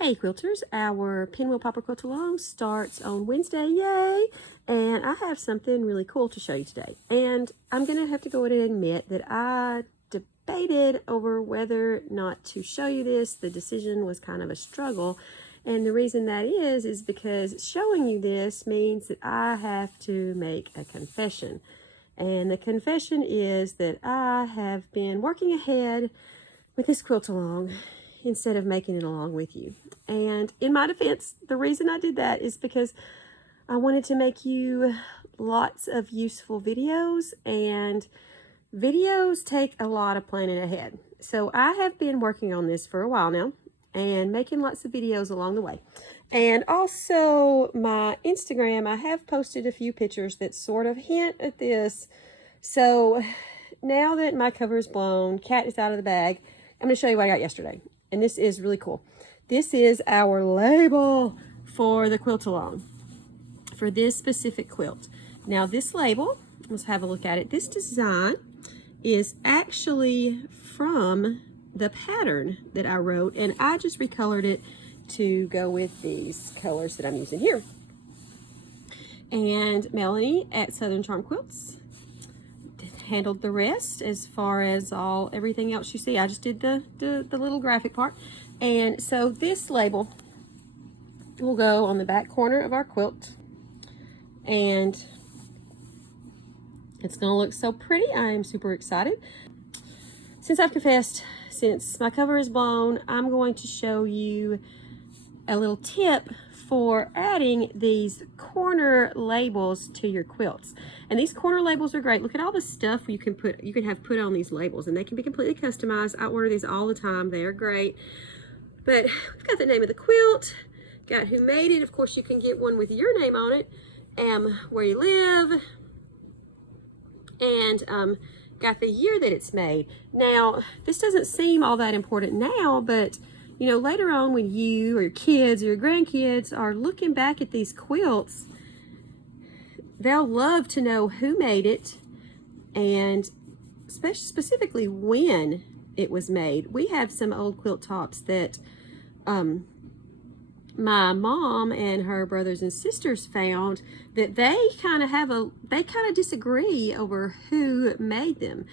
Hey quilters, our Pinwheel Popper Quilt Along starts on Wednesday, yay! And I have something really cool to show you today. And I'm going to have to go ahead and admit that I debated over whether or not to show you this. The decision was kind of a struggle. And the reason that is because showing you this means that I have to make a confession. And the confession is that I have been working ahead with this quilt along instead of making it along with you. And in my defense, the reason I did that is because I wanted to make you lots of useful videos, and videos take a lot of planning ahead. So I have been working on this for a while now and making lots of videos along the way. And also my Instagram, I have posted a few pictures that sort of hint at this. So now that my cover is blown, cat is out of the bag, I'm going to show you what I got yesterday. And this is really cool. This is our label for the quilt along, for this specific quilt. Now this label, let's have a look at it. This design is actually from the pattern that I wrote, and I just recolored it to go with these colors that I'm using here. And Melanie at Southern Charm Quilts handled the rest as far as everything else you see. I just did the little graphic part. And so this label will go on the back corner of our quilt, and it's gonna look so pretty. I am super excited. Since I've confessed, since my cover is blown, I'm going to show you a little tip for adding these corner labels to your quilts. And these corner labels are great. Look at all the stuff you can have put on these labels, and they can be completely customized. I order these all the time. They are great. But we've got the name of the quilt, got who made it. Of course, you can get one with your name on it, where you live, and got the year that it's made. Now, this doesn't seem all that important now, but you know, later on when you or your kids or your grandkids are looking back at these quilts, they'll love to know who made it, and specifically when it was made. We have some old quilt tops that my mom and her brothers and sisters found that they kind of disagree over who made them.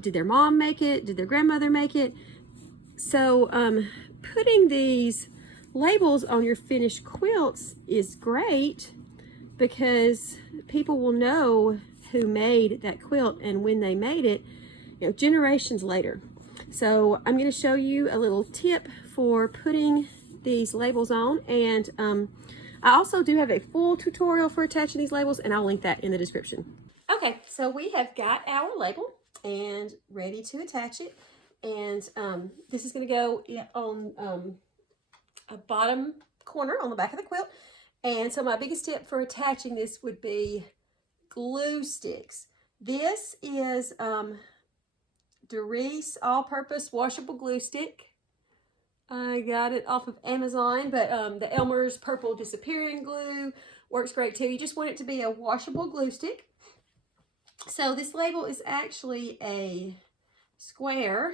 Did their mom make it? Did their grandmother make it? So putting these labels on your finished quilts is great because people will know who made that quilt and when they made it, you know, generations later. So I'm going to show you a little tip for putting these labels on, and I also do have a full tutorial for attaching these labels, and I'll link that in the description. Okay, so we have got our label and ready to attach it. And this is going to go on a bottom corner on the back of the quilt. And so my biggest tip for attaching this would be glue sticks. This is Doris all-purpose washable glue stick. I got it off of Amazon, but the Elmer's purple disappearing glue works great too. You just want it to be a washable glue stick. So this label is actually a square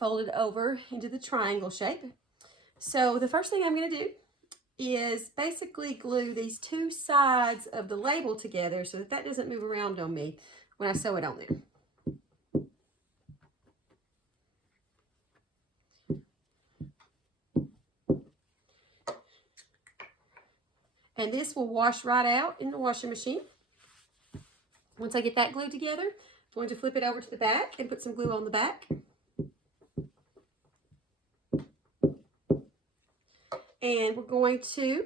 folded over into the triangle shape. So the first thing I'm going to do is basically glue these two sides of the label together so that that doesn't move around on me when I sew it on there. And this will wash right out in the washing machine. Once I get that glued together, I'm going to flip it over to the back and put some glue on the back. And we're going to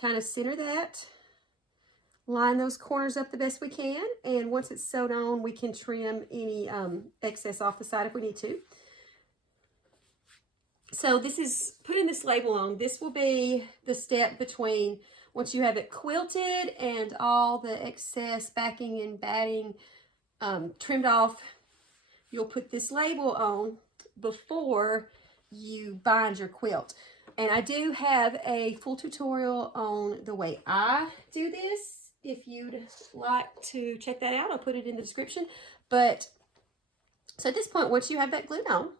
kind of center that, line those corners up the best we can, and once it's sewed on, we can trim any excess off the side if we need to. So this is putting this label on. This will be the step between once you have it quilted and all the excess backing and batting trimmed off, you'll put this label on before you bind your quilt. And I do have a full tutorial on the way I do this. If you'd like to check that out, I'll put it in the description. But so at this point, once you have that glued on,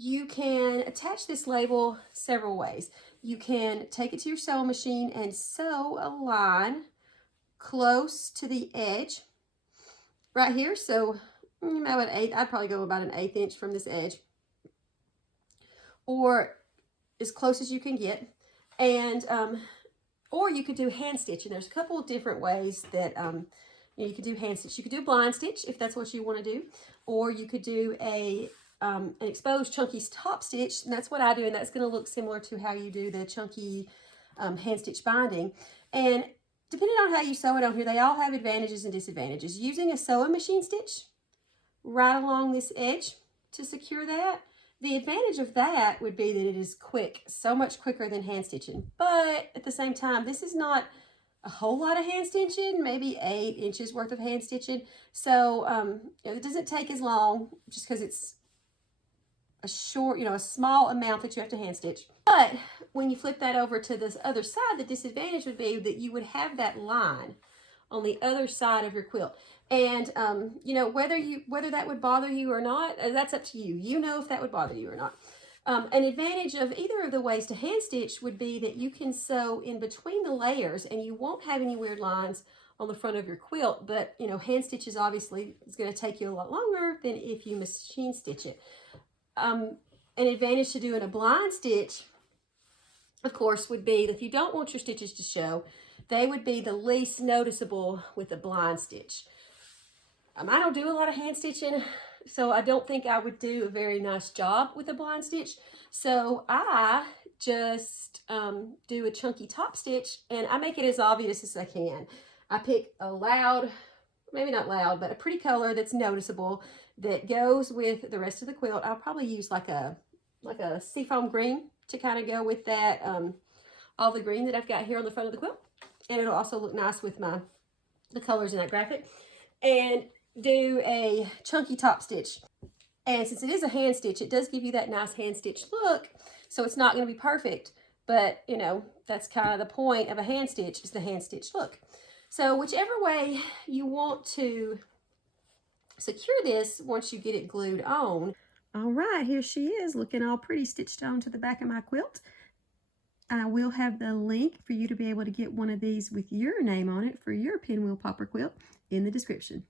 You can attach this label several ways. You can take it to your sewing machine and sew a line close to the edge right here. So about an eighth, I'd probably go about an 1/8 inch from this edge, or as close as you can get. And or you could do hand stitch, and there's a couple of different ways that you could do hand stitch. You could do blind stitch if that's what you want to do, or you could do an exposed chunky top stitch, and that's what I do, and that's going to look similar to how you do the chunky hand stitch binding. And depending on how you sew it on here, they all have advantages and disadvantages. Using a sewing machine stitch right along this edge to secure that, the advantage of that would be that it is quick, so much quicker than hand stitching. But at the same time, this is not a whole lot of hand stitching, maybe 8 inches worth of hand stitching. So it doesn't take as long just because it's a short, a small amount that you have to hand stitch. But when you flip that over to this other side, the disadvantage would be that you would have that line on the other side of your quilt. And whether that would bother you or not, that's up to you. You know if that would bother you or not. An advantage of either of the ways to hand stitch would be that you can sew in between the layers and you won't have any weird lines on the front of your quilt. But hand stitch is obviously going to take you a lot longer than if you machine stitch it. An advantage to doing a blind stitch, of course, would be that if you don't want your stitches to show, they would be the least noticeable with a blind stitch. I don't do a lot of hand stitching, so I don't think I would do a very nice job with a blind stitch. So I just do a chunky top stitch, and I make it as obvious as I can. I pick a loud, maybe not loud, but a pretty color that's noticeable that goes with the rest of the quilt. I'll probably use like a seafoam green to kind of go with that, all the green that I've got here on the front of the quilt. And it'll also look nice with the colors in that graphic. And do a chunky top stitch. And since it is a hand stitch, it does give you that nice hand stitch look. So it's not going to be perfect, but that's kind of the point of a hand stitch, is the hand stitch look. So whichever way you want to secure this once you get it glued on. All right, here she is looking all pretty stitched on to the back of my quilt. I will have the link for you to be able to get one of these with your name on it for your Pinwheel Popper quilt in the description.